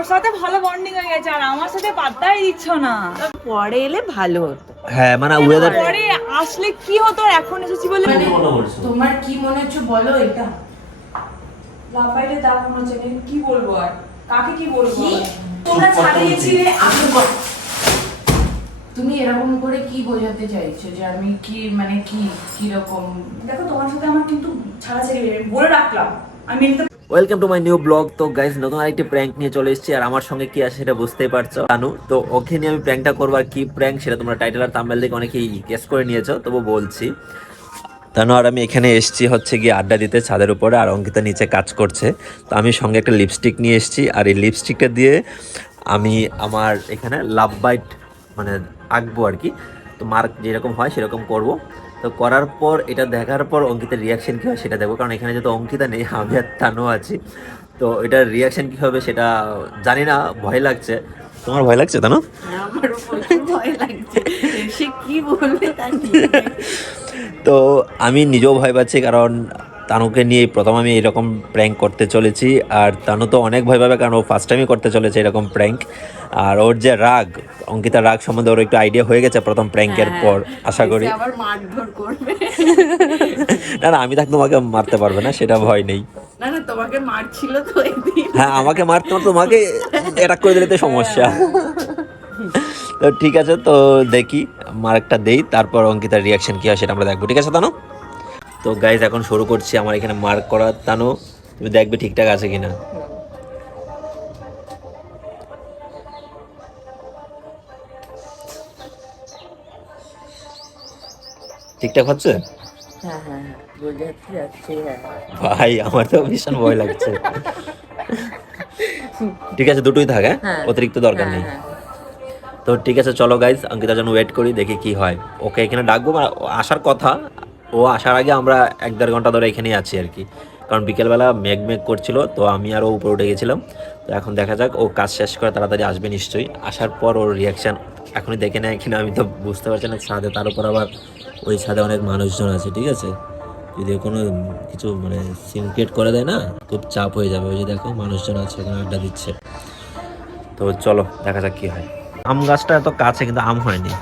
ওর সাথে ভালো বন্ডিং হয়ে গেছে আর আমার সাথে পাত্তাই দিচ্ছ না। পরে এলে ভালো হতো। হ্যাঁ মানে ওয়েদার পরে আসলে কি হতো আর এখন এসেছি বলে তোমার কি মনে হচ্ছে বলো এটা? লাফাইলে দাও মনে হচ্ছে কি বলবো আর কাকে কি বলবো? তোমরা ছাড়িয়েছিলে আমি তুমি এরকম করে কি বোঝাতে চাইছো যে আমি কি মানে কি রকম? দেখো তোমার সাথে আমার কিন্তু ছাড়াছাড়ি বলে রাখলাম আমি এমনিতে। Welcome to my new blog. তো গাইস নতুন আরেকটি প্র্যাঙ্ক নিয়ে চলে এসেছি আর আমার সঙ্গে কি আছে সেটা বুঝতেই পারছো তানু। তো ওকে নিয়ে আমি প্র্যাঙ্কটা করবো আর কি প্র্যাঙ্ক সেটা তোমরা টাইটেল আর থাম্বনেল দেখে অনেকেই গেস করে নিয়েছো, তবু বলছি। তানু আর আমি এখানে এসেছি হচ্ছে গিয়ে আড্ডা দিতে ছাদের উপরে, আর অঙ্কিতা নিচে কাজ করছে। তো আমি সঙ্গে একটা লিপস্টিক নিয়ে এসেছি আর এই লিপস্টিকটা দিয়ে আমি আমার এখানে লাভ বাইট মানে আঁকবো আর কি। তো মার্ক যেরকম হয় সেরকম করব। তো করার পর এটা দেখার পর অঙ্কিতার রিয়াকশন কী হয় সেটা দেখবো, কারণ এখানে যেহেতু অঙ্কিতা নেই আমি আর তানু আছি। তো এটার রিয়াকশন কী হবে সেটা জানি না, ভয় লাগছে। তোমার ভয় লাগছে তানু? আমারও প্রচুর ভয় লাগছে, সে কি বলবে তা ঠিক নেই। তো আমি নিজেও ভয় পাচ্ছি, কারণ তানুকে নিয়ে প্রথম আমি এরকম প্র্যাঙ্ক করতে চলেছি। আর তানু তো অনেক ভয় পাবে, কারণ ও ফার্স্ট টাইমই করতে চলেছে এরকম প্র্যাঙ্ক। আর ওর যে রাগ, অঙ্কিতার রাগ সম্বন্ধে ওর একটু আইডিয়া হয়ে গেছে প্রথম প্র্যাঙ্কের পর, আশা করি। সে আবার মারধর করবে। না না, আমি থাকতে তোমাকে মারতে পারবে না, সেটা ভয় নেই। না না, তোমাকে মারছিল তো একদিন। হ্যাঁ আমাকে মারতে মারতে তোমাকে অ্যাটাক করে দিলে তো সমস্যা। তো ঠিক আছে, তো দেখি মার্কটা দেই, তারপর অঙ্কিতার রিয়াকশন কি হয় সেটা আমরা দেখবো, ঠিক আছে তানু? তো গাইজ এখন শুরু করছি আমার এখানে মার্ক করা। তানু তুমি দেখবে ঠিকঠাক আছে কিনা। ঠিকঠাক হচ্ছে? হ্যাঁ হ্যাঁ হ্যাঁ, বোঝাতে যাচ্ছে। হ্যাঁ ভাই আমার তো ভীষণ ভয় লাগছে। ঠিক আছে, দুটোই থাক, হ্যাঁ অতিরিক্ত দরকার নেই। তো ঠিক আছে চলো গাইজ, অঙ্কিতার জন্য ওয়েট করি, দেখি কি হয়। ওকে এখানে ডাকবো, মানে ও আসার কথা, ও আসার আগে আমরা 1-1.5 ঘন্টা ধরে এখানেই আছি আর কি। কারণ বিকেলবেলা মেঘ করছিল, তো আমি আর ও উপরে উঠে গেছিলাম। তো এখন দেখা যাক, ও কাজ শেষ করে তাড়াতাড়ি আসবে নিশ্চয়ই। আসার পর ওর রিয়াকশান এখনই দেখে নেয় কিনা আমি তো বুঝতে পারছি না। ছাদে, তার উপর আবার ওই ছাদে অনেক মানুষজন আছে, ঠিক আছে। যদি কোনো কিছু মানে সিন ক্রিয়েট করে দেয় না, খুব চাপ হয়ে যাবে। ওই যে দেখো মানুষজন আছে এখানে আড্ডা দিচ্ছে। তো চলো দেখা যাক কি হয়। আম গাছটা এত কাছে কিন্তু আম হয়নি।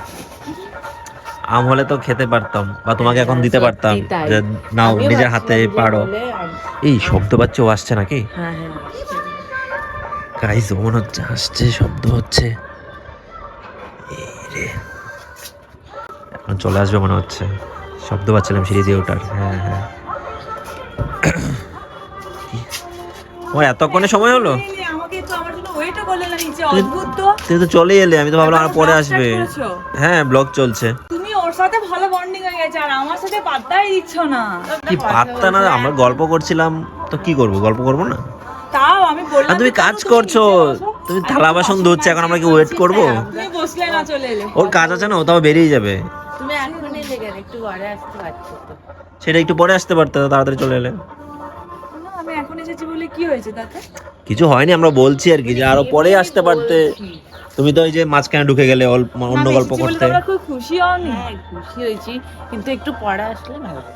আম হলে তো খেতে পারতাম, বা তোমাকে এখন দিতে পারতাম যে নাও নিজের হাতে পারো। এই শব্দ পাচ্ছ, ও আসছে নাকি? হ্যাঁ হ্যাঁ, গাইস ও মনে হচ্ছে আসছে, শব্দ হচ্ছে। এই রে, এখন চলে আসবে মনে হচ্ছে। শব্দ পাচ্ছিলাম সিঁড়ি দিয়ে ওঠার। হ্যাঁ হ্যাঁ, ও এতক্ষণে সময় হলো। আমাকে তো আমার জন্য ওয়েটও করলে না নিচে, অদ্ভুত তো। তুই তো চলে এলে, আমি তো ভাবলাম আর পরে আসবে। হ্যাঁ ব্লগ চলছে। তুমি ওর সাথে ভালো বন্ডিং হয়ে গেছে আর আমার সাথে পাত্তাই দিচ্ছ না। কি পাত্তা না, আমরা গল্প করছিলাম। তো কি করবো, গল্প করবো না? তাও আমি বললাম তুমি কাজ করছো, তুমি থালা বাসন ধুচ্ছে, এখন আমরা কি ওয়েট করবো? তুমি বসলে না, চলে এলে। ওর কাজ আছে না, ও তাও বেরিয়ে যাবে। তুমি এখনই লেগে একটু ঘরে আসতে পারছো তো? সেটা একটু পরে আসতে পারতে, তাড়াতাড়ি চলে এলে। না, আমি এখন এসেছি বলে কি হয়েছে তাতে? কিছু হয়নি, আমরা বলছি আর কি যে আরো পরে আসতে পারতে। তুমি তো ওই যে মাঝখানে ঢুকে গেলে অন্য গল্প করতে। তোমরা খুব খুশি হওনি? হ্যাঁ খুশি হয়েছি, কিন্তু একটু পরে আসলে ভালো হতো।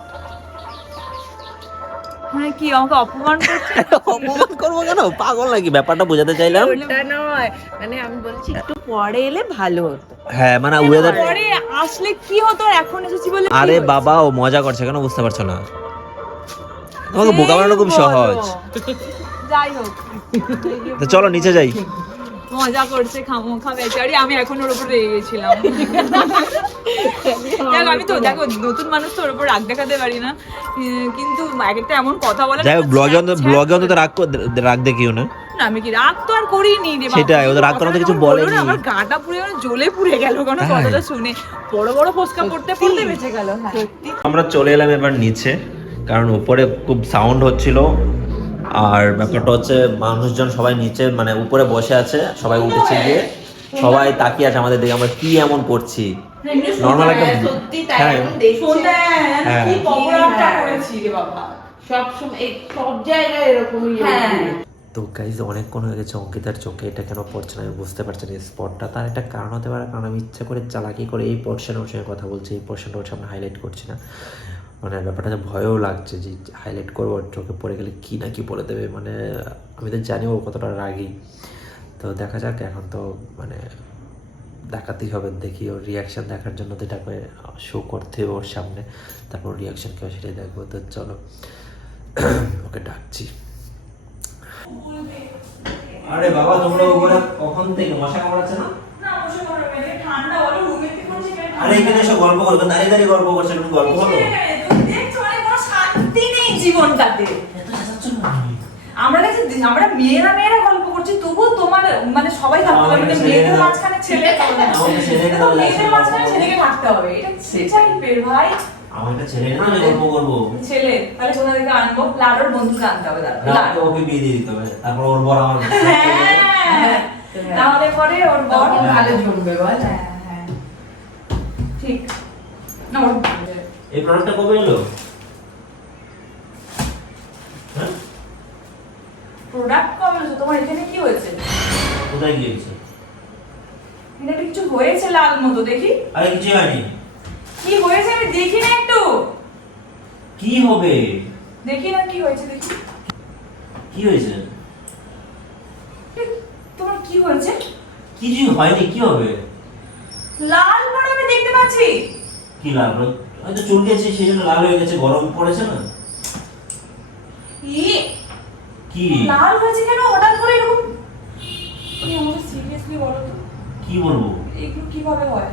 হ্যাঁ, কি আমাকে অপমান করছে? অপমান করবো কেন, পাগল নাকি? ব্যাপারটা বোঝাতে চাইলাম। ওটা নয়, মানে আমি বলছি একটু পরে এলে ভালো হতো। হ্যাঁ মানে ওয়েদার। পরে আসলে কি হতো আর এখন এসেছি বলে কি আরে হয়েছে? বাবা ও মজা করছে, কেন বুঝতে পারছো না? তোমাকে বোকা বানানো খুব সহজ। যাই হোক, তো চলো নিচে যাই। মজা করছে খামোখা বেচারি, আমি এখন ওর উপর রেগে গেছিলাম। দেখ আমি তো দেখো নতুন মানুষ তো ওর উপর রাগ দেখাতে পারি না, কিন্তু এক একটা এমন কথা বলে। যাই হোক, ব্লগে অন্তত রাগ দেখিও না। না আমি কি রাগ তো আর করিনি রে বাবা। সেটাই, ওদের রাগ করার মতো কিছু বলেনি। আমার গাটা পুরো জ্বলে পুড়ে গেল কোনো হ্যাঁ। কথাটা শুনে। বড় বড় ফোসকা পড়তে পড়তে বেঁচে গেল। হ্যাঁ আমরা চলে এলাম এবার নিচে, কারণ উপরে খুব সাউন্ড হচ্ছিল। আর ব্যাপারটা হচ্ছে মানুষজন সবাই নিচে মানে উপরে বসে আছে, সবাই উঠেছে গিয়ে, সবাই তাকিয়ে আছে আমাদের দিকে আমরা কি এমন করছি। নর্মাল একটা সত্যি তাই, হ্যাঁ এখন দেখছি। হ্যাঁ। কি পকড়াটা করেছি রে বাবা। সব সময় সব জায়গায় এরকমই হ্যাঁ। তো গাইজ অনেকক্ষণ হয়ে গেছে, অঙ্কিতার চোখে এটা কেন পড়ছে না আমি বুঝতে পারছি না। স্পটটা তার একটা কারণ হতে পারে, কারণ আমি ইচ্ছা করে চালাকি করে এই পোর্শনে ওর সঙ্গে কথা বলছি, এই পোর্শনটা ওর সামনে হাইলাইট করছি না। মানে ব্যাপারটা ভয়ও লাগছে যে হাইলাইট করবো, ওর চোখে পড়ে গেলে কি না কি বলে দেবে। মানে আমি তো জানি ও কতটা রাগী। তো দেখা যাক, এখন তো মানে দেখাতেই হবে, দেখি ওর রিয়াকশান দেখার জন্য তো এটাকে শো করতে হবে ওর সামনে, তারপর রিয়াকশান কেউ সেটাই দেখবো। তো চলো ওকে ডাকছি। আরে বাবা, তোমরা ওরা কখন থেকে মশা কামড়াচ্ছে না? ঠান্ডা বলো রুমে থেকে কোন জায়গায় আরে এখানে এসে গল্প করবে, দাঁড়িয়ে দাঁড়িয়ে গল্প করছে, তুমি গল্প করো। দেখছো মানে কোনো শান্তি নেই জীবনটাতে। এত চেঁচাচ্ছ না? আমরা মেয়েরা গল্প করছি, তবুও তোমার মানে সবাই থাকতে হবে, মানে মেয়েদের মাঝখানে ছেলে মেয়েদের মাঝখানে ছেলেকে থাকতে হবে, এটা সেটাই বের ভাই। আমার একটা ছেলে না, গল্প করবো। ছেলে তাহলে কোথা থেকে আনবো? লাডোর বন্ধুকে আনতে হবে, রাতে ওকে বিয়ে দিয়ে দিতে হবে, তারপর ওর বর আমার হ্যাঁ, তাহলে পরে ওর বর ভালো জমবে বল। হ্যাঁ ঠিক না। ওর এই প্রোডাক্টটা কবে এলো? হ্যাঁ, প্রোডাক্ট কবে এসেছে? তোমার এখানে কি হয়েছে? কোথায় গিয়েছে? এটা কিছু হয়েছে লাল মতো, দেখি আরে কিছু হয়নি। কি হয়েছে আমি দেখি না, একটু কি হবে? দেখি না কি হয়েছে, দেখি কি হয়েছে? তোমার কি হয়েছে? কিছু হয়নি, কি হবে? লাল বড় আমি দেখতে পাচ্ছি। কি লাল? হয়তো চুলকেছে, সেই জন্য লাল হয়ে গেছে, গরম পড়েছে না? ই কি লাল হয়েছে কেন হঠাৎ করে এরকম? তুমি আমাকে সিরিয়াসলি বলো তো, কি বলবো? এগুলো কিভাবে হয়?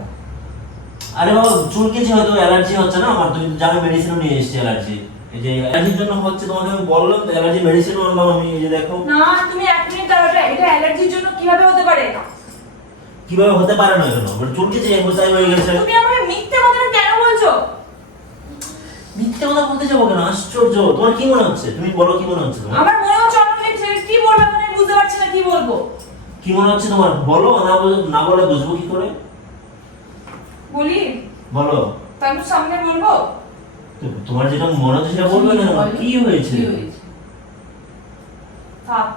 আরে বাবা, চুলকেছে, হয়তো অ্যালার্জি হচ্ছে না আমার, তুমি জানো মেডিসিনও নিয়ে এসেছি অ্যালার্জি। এই যে অ্যালার্জির জন্য হচ্ছে, তোমাকে আমি বললাম তো, অ্যালার্জি মেডিসিনও আনলাম আমি, এই যে দেখো। না তুমি এক মিনিট দাঁড়াও, এটা অ্যালার্জির জন্য কিভাবে হতে পারে? কিভাবে হতে পারে না কেন? চুলকেছে, কোথায় হয়ে গেছে। তুমি আমাকে মিথ্যে কথা কেন বলছো? মিথ্যে কথা বলতে যাবো কেন? আশ্চর্য, তোমার কি মনে হচ্ছে? তুমি বলো, কি মনে হচ্ছে তোমার? আমার মনে হচ্ছে অন্য লিপস, কি বলবো এখন আমি বুঝতে পারছি না কি বলবো। কি মনে হচ্ছে তোমার? বলো, না বলে বুঝবো কি করে? বলি বলো। তার সামনে বলবো? তোমার যেটা মনে হচ্ছে সেটা বলবে না। কি হয়েছে? থাক,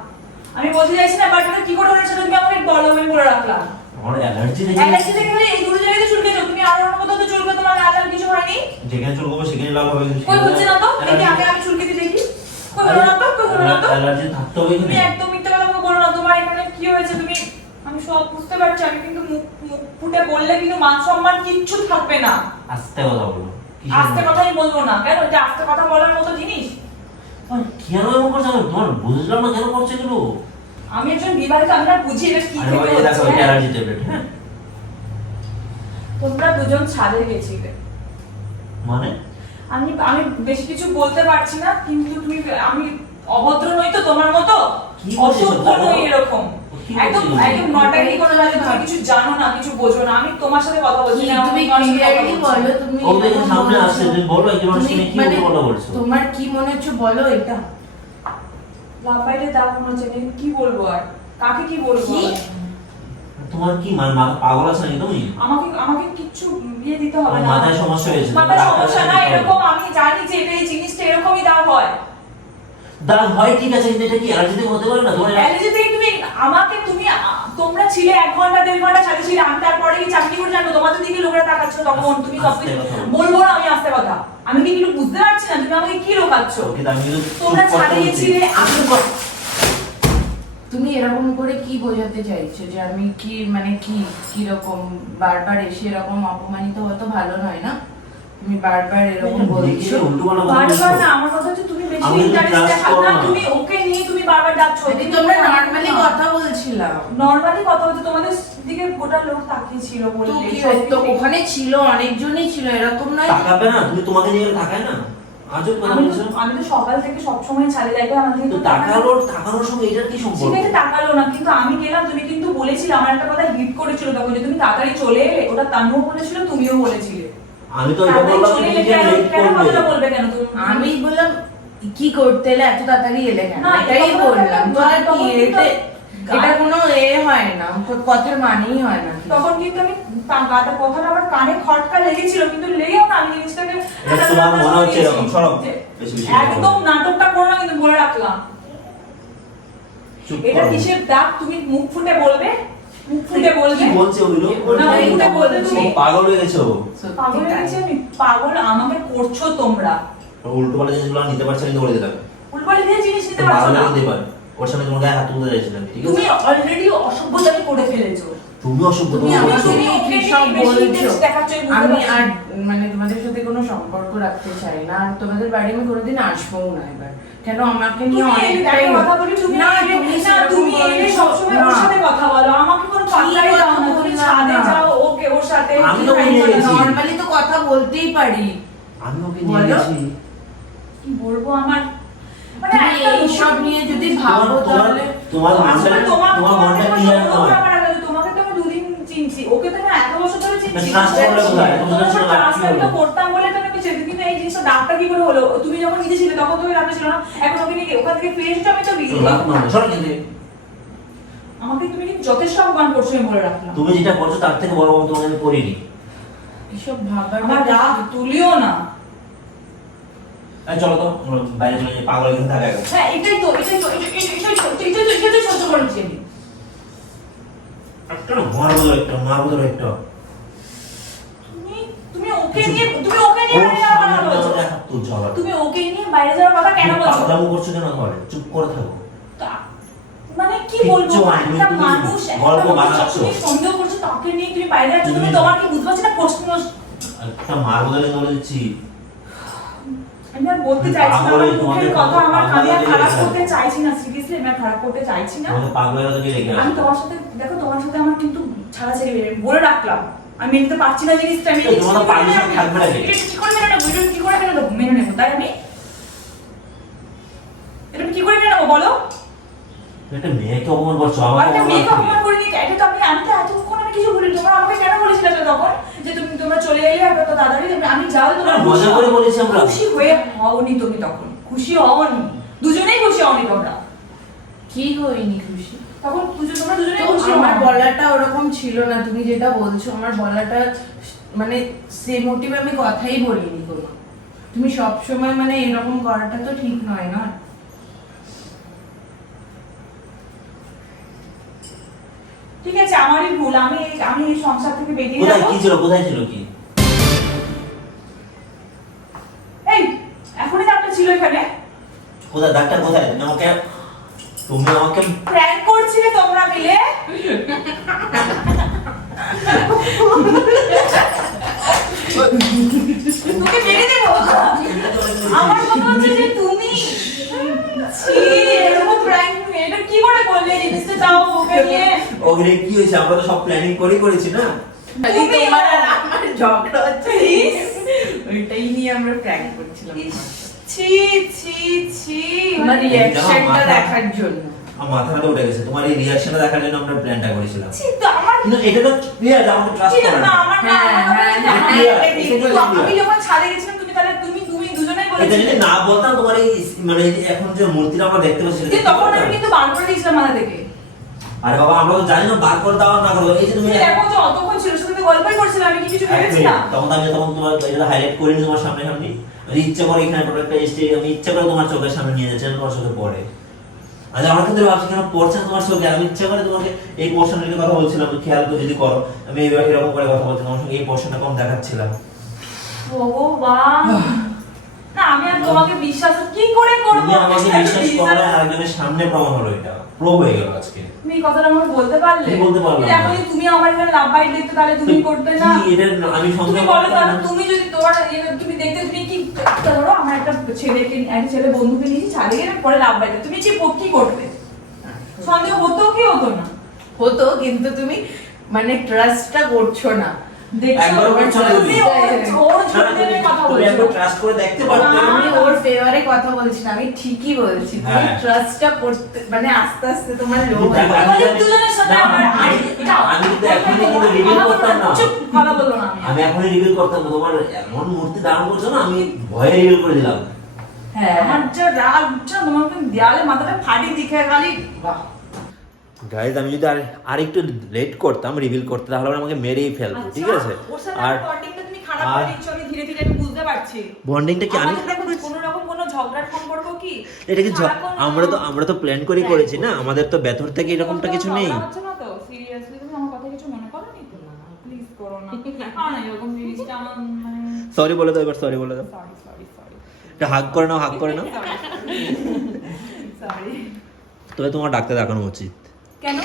আমি বলতে চাইছি না, বাট কি করে হয়েছে তুমি আমাকে বলো, আমি বলে রাখলাম। আমার অ্যালার্জি দেখে। অ্যালার্জি থেকে হলে এই দুটো জায়গায় চুলকেছো, তুমি আর অন্য কোথাও তো চুলকে তোমার লাল লাল কিছু হয়নি? যেখানে চুল করবো সেখানে লাল হবে। কই হচ্ছে না তো, দেখি আমি চুলকে দিয়ে দেখি। কই হলো না তো, কই হলো না তো। অ্যালার্জি থাকতে হবে তুমি এখানে। একদম মিথ্যা কথা বলো না, তোমার এখানে কি হয়েছে তুমি, আমি সব বুঝতে পারছি, আমি কিন্তু মুখ মুখ ফুটে বললে কিন্তু মান সম্মান কিচ্ছু থাকবে না। আস্তে কথা বলো। আস্তে কথাই বলবো না কেন? এটা আস্তে কথা বলার মতো জিনিস? কেন এমন করছো? আমি তোমার বুঝলাম না, কেন করছো এগুলো? আমি একজন বিবাহিত, আমি না বুঝি এটা কি আরে থেকে ওই যে দেখো, হচ্ছে। Allergy tablet. হ্যাঁ, তোমরা দুজন ছাদে গেছিলে, মানে আমি আমি বেশি কিছু বলতে পারছি না, কিন্তু তুমি, আমি অভদ্র নই তো তোমার মতো, কি বলছিস? অসভ্য নই এরকম, কি একদম বলছিস? একদম নটাকি কোনো কাজে তুমি কিছু জানো না, কিছু বোঝো না। আমি তোমার সাথে কথা বলছি না, তুমি তোমার সাথে কথা ক্লিয়ারলি বলছি। বলো, তুমি ও দেখে এরকম সামনে বলছো। আসছে, তুমি বলো এই মানুষ তুমি কি মানে কথা বলছো? তোমার কি মনে হচ্ছে বলো এটা। লাফাইতে দাও মনে হচ্ছে, আমি কি বলবো আর কাকে কি বলবো? কি? তোমার কি মাথা পাগল আছে নাকি তুমি? আমাকে আমাকে কিচ্ছু বিয়ে দিতে হবে না। মাথায় সমস্যা হয়েছে। মাথায় সমস্যা না, এরকম আমি জানি যে এটা এই জিনিসটা এরকমই দাও হয়। দাঁড়ান, হয় ঠিক আছে, কিন্তু এটা কি অ্যালার্জি থেকে হতে পারে না? তোমার অ্যালার্জি থেকে তুমি আমাকে তোমরা ছিলে 1 ঘন্টা 1.5 ঘন্টা সাথে ছিলে, আমি তারপরে কি চাকরি করে জানবো? তোমাদের দিকে লোকেরা তাকাচ্ছ, তখন তুমি সবকিছু বলবো না। আমি আস্তে কথা, আমি কি কিছু বুঝতে পারছি না, তুমি আমাকে কি লোকাচ্ছ? ওকে, আমি কিন্তু তোমরা ছাড়ে গেছিলে, আমি তুমি এরকম করে কি বোঝাতে চাইছো যে আমি কি মানে কি রকম বারবার এসে এরকম অপমানিত হতো ভালো নয় না? তুমি বারবার এরকম বলছো। বারবার না, আমার কথা হচ্ছে তুমি বেশি ইন্টারেস্ট দেখাও না, তুমি ওকে নিয়ে তুমি বারবার যাচ্ছ। যদি তোমরা নরমালি কথা বলছিলাম, নরমালি কথা হচ্ছে, তোমাদের দিকে গোটা লোক তাকিয়ে ছিল তো বললে কি হতো? ওখানে ছিল অনেকজনই ছিল, এরকম নয়। তাকাবে না? তুমি তোমাকে নিয়ে গেলে তাকায় না? আজব কথা আমি বলছো। তো সকাল থেকে সব সময় ছাড়ে যাইবে আমাদের তো তাকানোর সঙ্গে এটার কি সম্পর্ক? ঠিক আছে তাকালো না, কিন্তু আমি গেলাম, তুমি কিন্তু বলেছিলে, আমার একটা কথা হিট করেছিল তখন যে তুমি তাড়াতাড়ি চলে এলে, ওটা তানুও বলেছিল, তুমিও বলেছিলে। আমি তো এটা বললাম তুমি যে লেট কেন করবে। কথাটা বলবে কেন তুমি? আমি বললাম কি করতে এলে এত তাড়াতাড়ি এলে কেন? না, এটাই এটা বললাম। তো তোরা তখন কি কিন্তু এটা কোনো হয় না, কথার মানেই হয় না। তখন কিন্তু আমি কথাটা আমার কানে খটকা লেগেছিল, কিন্তু লেগেও না, আমি জিনিসটাকে এটা তোমার মনে হচ্ছে এরকম, সরো। বেশি বেশি একদম নাটকটা করো না, কিন্তু বলে রাখলাম। চুপ এটা করো। কিসের দাগ তুমি মুখ ফুটে বলবে? মুখ ফুটে বলবে? কি বলছে ওগুলো? না, মুখ ফুটে বলবে তুমি? পাগল হয়ে গেছো। পাগল হয়ে গেছি আমি? পাগল আমাকে করছো তোমরা। উল্টো পাল্টা জিনিসগুলো আর নিতে পারছে না, কিন্তু বলে দিলাম। উল্টোপাল্টা দিয়ে জিনিস নিতে পাগল পারছো না। হয়ে দিতে পারে। ওর সামনে তোমার গায়ে হাত তুলতে চাইছিলাম, ঠিক আছে? তুমি অলরেডি অসভ্য তুমি অসভ্য তুমি তুমি আমাকে বলছো। নিয়ে কি ওকে সব নিয়ে বেশি বলছো? interest দেখাচ্ছ, আমি বুঝতে আমি পারছি। আর মানে তোমাদের সাথে কোনো সম্পর্ক রাখতে চাই না, আর তোমাদের বাড়ি আমি কোনোদিন আসবোও না এবার। কেন আমাকে নিয়ে তুমি এলে অনেকটাই একটা কথা বলি, তুমি না, এলে- তুমি না, সেরকম তুমি এলে বলছো। সবসময় ওর না। সাথে কথা বলো, আমাকে কোনো পাত্তাই কি দাও না, কথা তুমি বললাম ছাদে না? যাও ওকে ওর সাথে আমি তো কি বলে time গেছি। কাটাও? নর্মালি তো কথা বলতেই পারি। আমি ওকে নিয়ে বলো। গেছি। কি বলবো আমার মানে তুমি একটা এইসব নিয়ে যদি ভাবো তাহলে তোমার আসলে তোমার মনটা ক্লিয়ার নয়। তোমাকে তো আমি দুদিন চিনছি, ওকে তো আমি এত বছর ধরে চিনছি। trust করলে কোথায়? তোমার তোমার সাথে trust কি হলো? আমি তো করতাম বলে তো আমি চেয়েছি, কিন্তু এই জিনিসটা ডাক্তার কি করে হলো? তুমি যখন নিজে ছিলে তখন তুমি ডাক্তার ছিল না, এখন ওকে নিয়ে ওখান থেকে ফিরে এসেছো, আমি তো সর কিন্তু আমাকে তুমি কিন্তু যথেষ্ট অপমান করছো, আমি বলে রাখলাম। তুমি যেটা করছো তার থেকে বড় অপমান তোমাকে আমি করিনি। এসব ভাবার আমার রাগ তুলিও না। এই চলো তো আমরা বাইরে চলে যাই, পাগল এখানে থাকা এখন। হ্যাঁ এটাই তো সহ্য করেছি আমি। একটা মারবো ধরে একটা তুমি ওকে নিয়ে বাইরে যাওয়ার কথা বলছো। তুমি ওকে নিয়ে বাইরে যাওয়ার কথা কেন বলছো? পাগলামো করছো কেন ঘরে? চুপ করে থাকো। মানে কি বলবো, কিচ্ছু হয়নি, একটা তুমি মানুষ গল্প একটা মানুষ বানাচ্ছো। তুমি সন্দেহ করছো, তাকে নিয়ে তুমি বাইরে যাচ্ছ, তুমি তুমি- তোমার কি বুঝতে পারছি না প্রশ্ন। একটা মারবো ধরে বলে দিচ্ছি। আমি আর বলতে তুমি চাইছি না, পাগল, আমার মুখের তোমাকে কথা আমার পাগল আমি আর বলে খারাপ দিয়েছে। করতে চাইছি না, সিরিয়াসলি আমি আর খারাপ করতে চাইছি না। তোমাকে পাগলের মতো কে রেখে আমি আসো? তোমার সাথে দেখো, তোমার সাথে আমার কিন্তু ছাড়াছাড়ি বলে রাখলাম, আমি মেনে পারছি না জিনিসটা। আমি তো তোমার তো পারমিশন থাকবে নাকি? এটা কি করে মেনে নেবো? এটা কি করে মেনে নেবো? মেনে নেবো তাই আমি এটা আমি কি করে মেনে নেবো বলো? একটা মেয়েকে অপমান করছো, আর আমাকে একটা অপমান মেয়েকে করছো। অপমান করিনি, এটা তো আমি তো এতক্ষণ আমি কিছু বলিনি। তোমরা আমাকে কেন বলেছিলে তখন যে তোমরা চলে এলে আর তো তাড়াতাড়ি আমি যাও, তোমরা না, মজা করে বলেছি আমরা। খুশি হয়ে হওনি তুমি তখন, খুশি হওনি, দুজনেই খুশি হওনি তোমরা কি হয়নি খুশি? তখন তোমরা দুজনেই তো খুশি আমার হওনি। বলাটা ওরকম ছিল না, তুমি যেটা বলছো আমার বলাটা মানে সে মোটিভে আমি কথাই বলিনি কোনো। তুমি সব সময় মানে এরকম করাটা তো ঠিক নয় না। ঠিক আছে, আমারই ভুল, আমি এই সংসার থেকে বেরিয়ে কোথায় যাবো। কি ছিল, কোথায় ছিল কি? এই এখনই ডাক্তার ছিল এখানে, কোথায় ডাক্তার কোথায়? তুমি আমাকে প্র্যাঙ্ক করছিলে তোমরা মিলে। তোকে মেরে দেবো। আমার কথা হচ্ছে যে তুমি ছি, এরকম প্র্যাঙ্ক এটা কি করে করলে? এই জিনিসটা চাও ওকে নিয়ে ওখানে কি হয়েছে? আমরা তো সব প্ল্যানিং করেছি না। তুমি তোমার আর আমার ঝগড়া হচ্ছে, ওইটাই নিয়ে আমরা প্র্যাঙ্ক করছিলাম। ইস, ছি ছি ছি, তোমার মানে রিঅ্যাকশনটা মাথা- দেখার জন্য। আমার মাথাটা উঠে গেছে, তোমার এই রিঅ্যাকশনটা দেখার জন্য আমরা প্ল্যানটা করেছিলাম। ছি, তো আমার কিন্তু এটা তো ক্লিয়ার, আমাকে ট্রাস্ট ছিল করে না, না। আমার না, হ্যাঁ, আমার হ্যাঁ, না, হ্যাঁ, clear, আমি এটা কিন্তু clear। আমি যখন ছাদে গেছিলাম তুমি দুজনেই এটা বলেছিলে। যদি না বলতাম, তোমার এই মানে এই যে এখন যে মূর্তিটা আমরা দেখতে পাচ্ছি, কিন্তু তখন আমি কিন্তু বার করে দিয়েছিলাম মাথা থেকে। আরে বাবা, আমরা তো জানি না বার করে দেওয়া না করবো। এই যে তুমি দেখো তো অতক্ষণ ছিল সাথে গল্পই করছিলাম, আমি কি কিছু এক ভেবেছি মিনিট, না? তখন তোমার এটা হাইলাইট করিনি তোমার সামনে সামনে। আমি ইচ্ছা করে এখানে প্রোডাক্টটা এসে আমি ইচ্ছা করে তোমার চোখের সামনে নিয়ে যাচ্ছি, তোমার চোখে পড়ে। আজ আমার কিন্তু ভাবছি কেন পড়ছে না তোমার চোখে। আমি ইচ্ছা করে তোমাকে এই পোর্শনের দিকে কথা বলছিলাম, খেয়াল তো যদি করো আমি এরকম করে কথা বলছি, তোমার সঙ্গে এই পোর্শনটা কম দেখাচ্ছিলাম। ভগবান, না আমি আর তোমাকে বিশ্বাস কি করে করব? তুমি আমাকে বিশ্বাস করো না, আরেকজনের সামনে প্রমাণ হলো, এটা প্রুভ হয়ে গেল আজকে। তুমি এই কথাটা আমাকে বলতে পারলে? কি বলতে পারলাম না? দেখো যে তুমি আমার এখানে লাভ বাইট দেখতে, তাহলে তুমি করতে না। কি এটা আমি তুমি সন্দেহ বলো করতাম তো, না। তুমি যদি তোমার তুমি দেখতে তুমি কি ধরো আমার একটা ছেলে বন্ধুকে নিয়েছি ছাড়ে গেলে পরে লাভ বাইট, তুমি কি করতে? সন্দেহ হতো কি হতো না? হতো, কিন্তু তুমি মানে ট্রাস্টটা করছো না। দেখছো একবারও করছো না তুমি। তুমি ওর ছোটদের কথা তুমি একবার বলছো। ট্রাস্ট করে দেখতে পারতে। না। আমি ওর ফেভারে কথা বলছি না, আমি ঠিকই বলছি। তুমি হ্যাঁ। ট্রাস্টটা করতে মানে আস্তে আস্তে তোমার লোভ দেখো, হয়। আমাদের দুজনের সাথে না, আমার আমি কিন্তু এখনই কিন্তু রিভিল করতাম না। চুপ, কথা বলবো না আমি। আমি এখনই রিভিল করতাম না, তোমার এমন মূর্তি দাঁড়ানো করছো না, আমি ভয়ে রিভিল করে দিলাম। হ্যাঁ, আমার যা রাগ উঠছে না, তোমাকে দেয়ালে মাথাটা ফাটিয়ে দিকে খালি বাহ। গাইজ, আমি যদি আর একটু লেট করতাম রিভিল করতে, তাহলে ওরা আমাকে মেরেই ফেলতো, ঠিক আছে? ওর সাথে আর বন্ডিংটা তুমি খারাপ আর- করে দিচ্ছ, আমি ধীরে ধীরে আমি বুঝতে পারছি। বন্ডিংটা কি আমি আমাদের দেখো কোনো রকম কোনো ঝগড়ার সম্পর্ক কি? এটা কি সারাক্ষণ আমরা তো প্ল্যান করেই করেছি না, আমাদের তো ভেতর থেকে এরকমটা কিছু নেই। ঝগড়া হচ্ছে না তো? সিরিয়াসলি তুমি আমার কথা কিছু মনে করো নি তো? প্লিজ করো না। না এরকম জিনিসটা আমার মানে সরি বলে দাও, এবার সরি বলে দাও। সরি এটা হাগ করে নাও, হাগ করে নাও। সরি। তবে তোমার ডাক্তার দেখানো উচিত। কেন?